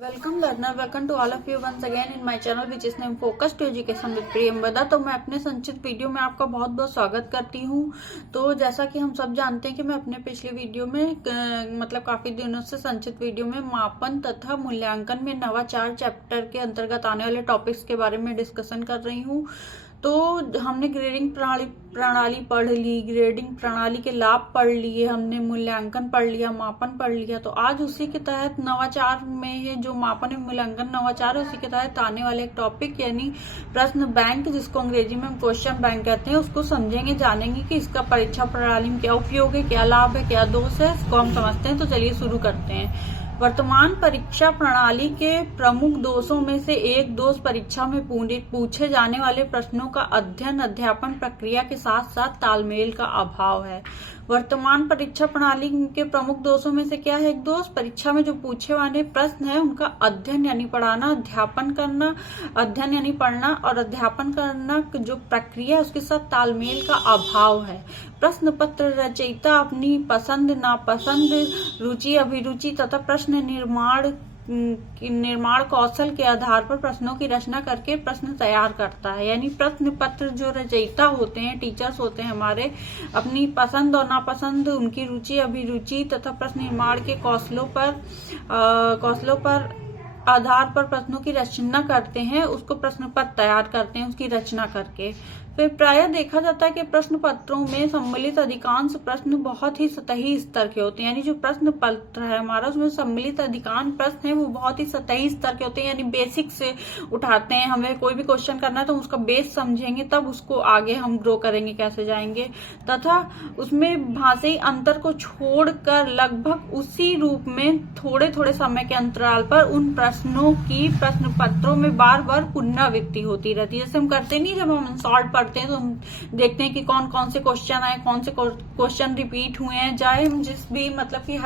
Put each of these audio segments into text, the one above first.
Welcome learner, welcome to all of you once again in my channel which is name focus to education with Priyamvada. तो मैं अपने संचित video में आपका बहुत बहुत स्वागत करती हूँ। तो जैसा कि हम सब जानते हैं कि मैं अपने पिछले वीडियो में मतलब काफी दिनों से संचित वीडियो में मापन तथा मूल्यांकन में नवाचार चैप्टर के अंतर्गत आने वाले टॉपिक्स के बारे में डिस्कशन कर रही हूँ। तो हमने ग्रेडिंग प्रणाली पढ़ ली, ग्रेडिंग प्रणाली के लाभ पढ़ लिए, हमने मूल्यांकन पढ़ लिया, मापन पढ़ लिया। तो आज उसी के तहत नवाचार में है जो मापन एवं मूल्यांकन नवाचार है, उसी के तहत आने वाले एक टॉपिक यानी प्रश्न बैंक, जिसको अंग्रेजी में हम क्वेश्चन बैंक कहते हैं, उसको समझेंगे, जानेंगे कि इसका परीक्षा प्रणाली में क्या उपयोग है, क्या लाभ है, क्या दोष है, इसको हम समझते हैं। तो चलिए शुरू करते हैं। वर्तमान परीक्षा प्रणाली के प्रमुख दोषों में से एक दोष परीक्षा में पूछे जाने वाले प्रश्नों का अध्ययन अध्यापन प्रक्रिया के साथ साथ तालमेल का अभाव है। वर्तमान परीक्षा प्रणाली के प्रमुख दोषों में से क्या है? एक दोष, परीक्षा में जो पूछे वाले प्रश्न है उनका अध्ययन यानी पढ़ाना, अध्यापन करना, अध्ययन यानी पढ़ना और अध्यापन करना जो प्रक्रिया है उसके साथ तालमेल का अभाव है। प्रश्न पत्र रचयिता अपनी पसंद नापसंद, रुचि अभिरुचि तथा प्रश्न निर्माण कौशल के आधार पर प्रश्नों की रचना करके प्रश्न तैयार करता है। यानी प्रश्न पत्र जो रचयिता होते हैं, टीचर्स होते हैं हमारे, अपनी पसंद और नापसंद, उनकी रुचि अभिरुचि तथा प्रश्न निर्माण के कौशलों पर आधार पर प्रश्नों की रचना करते हैं, उसको प्रश्न पत्र तैयार करते हैं उसकी रचना करके। फिर प्रायः देखा जाता है कि प्रश्न पत्रों में सम्मिलित अधिकांश प्रश्न बहुत ही सतही स्तर के होते हैं। यानी जो प्रश्न पत्र है हमारा, उसमें सम्मिलित अधिकांश प्रश्न है वो बहुत ही सतही स्तर के होते हैं, यानी बेसिक से उठाते हैं। हमें कोई भी क्वेश्चन करना है तो उसका बेस समझेंगे, तब उसको आगे हम ग्रो करेंगे, कैसे जाएंगे। तथा उसमें भाषाई अंतर को छोड़कर लगभग उसी रूप में थोड़े थोड़े समय के अंतराल पर उन प्रश्नों की प्रश्न पत्रों में बार बार पुनरावृत्ति होती रहती है। जैसे हम करते नहीं, जब हम अनसॉल्व पढ़ते हैं तो हम देखते हैं कि कौन कौन से क्वेश्चन आए, कौन से क्वेश्चन रिपीट हुए हैं, चाहे हम जिस भी मतलब कि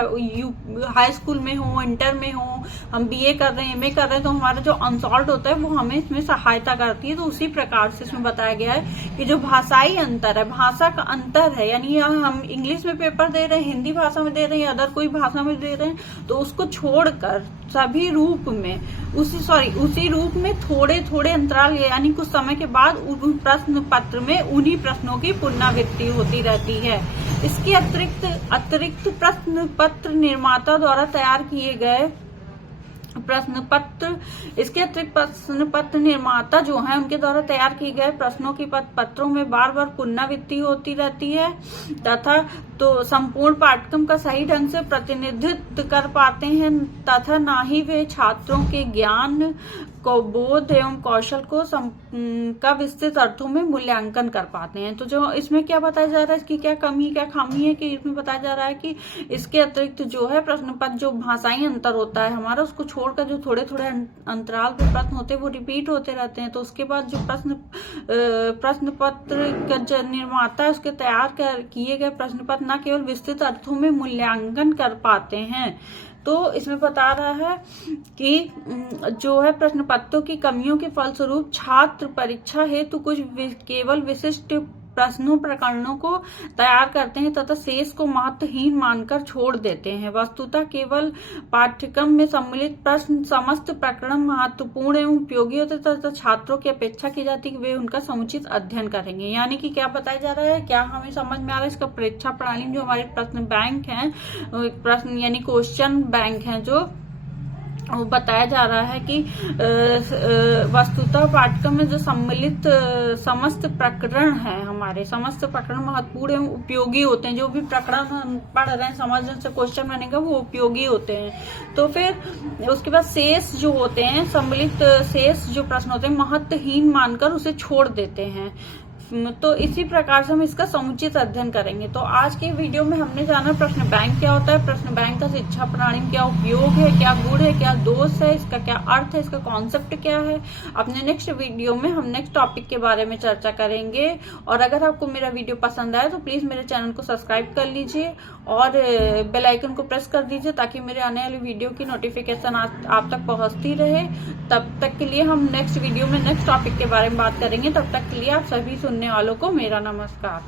हाई स्कूल में हो, इंटर में हो, हम बीए कर रहे हैं, एमए कर रहे हैं, तो हमारा जो अनसॉल्व होता है वो हमें इसमें सहायता करती है। तो उसी प्रकार से इसमें बताया गया है कि जो भाषाई अंतर है, भाषा का अंतर है, यानी हम इंग्लिश में पेपर दे रहे हैं, हिंदी भाषा में दे रहे हैं, अदर कोई भाषा में दे रहे हैं, तो उसको छोड़कर सभी रूप में उसी रूप में थोड़े थोड़े अंतराल यानी कुछ समय के बाद प्रश्न पत्र में उन्हीं प्रश्नों की पुनरावृत्ति होती रहती है। इसके अतिरिक्त प्रश्न पत्र निर्माता द्वारा तैयार किए गए इसके अतिरिक्त प्रश्न पत्र निर्माता जो है उनके द्वारा तैयार किए गए प्रश्नों की पत्रों में बार बार पुनरावृत्ति होती रहती है तथा तो संपूर्ण पाठ्यक्रम का सही ढंग से प्रतिनिधित्व कर पाते हैं तथा ना ही वे छात्रों के ज्ञान को, बोध एवं कौशल को का विस्तृत अर्थों में मूल्यांकन कर पाते हैं। तो जो इसमें क्या बताया जा रहा है, इसकी क्या कमी क्या खामी है कि इसमें बताया जा रहा है कि इसके अतिरिक्त जो है प्रश्न पत्र जो भाषाई अंतर होता है हमारा, उसको छोड़कर जो थोड़े थोड़े अंतराल पर प्रश्न होते हैं वो रिपीट होते रहते हैं। तो उसके बाद जो प्रश्न पत्र का जो निर्माता है उसके तैयार किए गए प्रश्न पत्र न केवल विस्तृत अर्थों में मूल्यांकन कर पाते हैं। तो इसमें बता रहा है कि जो है प्रश्न पत्रों की कमियों के फलस्वरूप छात्र परीक्षा हेतु कुछ केवल विशिष्ट प्रश्नों प्रकरणों को तैयार करते हैं तथा शेष को महत्वहीन मानकर छोड़ देते हैं। वस्तुतः केवल पाठ्यक्रम में सम्मिलित प्रश्न समस्त प्रकरण महत्वपूर्ण एवं उपयोगी होते तथा छात्रों की अपेक्षा की जाती है कि वे उनका समुचित अध्ययन करेंगे। यानी कि क्या बताया जा रहा है, क्या हमें समझ में आ रहा है? इसका परीक्षा प्रणाली जो हमारे प्रश्न बैंक है, प्रश्न यानी क्वेश्चन बैंक है, जो वो बताया जा रहा है कि वस्तुतः पाठ्यक्रम में जो सम्मिलित समस्त प्रकरण है, हमारे समस्त प्रकरण महत्वपूर्ण एवं उपयोगी होते हैं। जो भी प्रकरण हम पढ़ रहे हैं, समझने से क्वेश्चन बनेगा, वो उपयोगी होते हैं। तो फिर उसके बाद शेष जो होते हैं, सम्मिलित शेष जो प्रश्न होते हैं, महत्वहीन मानकर उसे छोड़ देते हैं। तो इसी प्रकार से हम इसका समुचित अध्ययन करेंगे। तो आज के वीडियो में हमने जाना प्रश्न बैंक क्या होता है, प्रश्न बैंक का शिक्षा प्रणाली में क्या उपयोग है, क्या गुण है, क्या दोष है, इसका क्या अर्थ है, इसका कॉन्सेप्ट क्या है। अपने नेक्स्ट वीडियो में हम नेक्स्ट टॉपिक के बारे में चर्चा करेंगे। और अगर आपको मेरा वीडियो पसंद आए तो प्लीज मेरे चैनल को सब्सक्राइब कर लीजिए और बेल आइकन को प्रेस कर दीजिए ताकि मेरे आने वाली वीडियो की नोटिफिकेशन आप तक पहुंचती रहे। तब तक के लिए हम नेक्स्ट वीडियो में नेक्स्ट टॉपिक के बारे में बात करेंगे। तब तक के लिए आप सभी सुनने वालों को मेरा नमस्कार।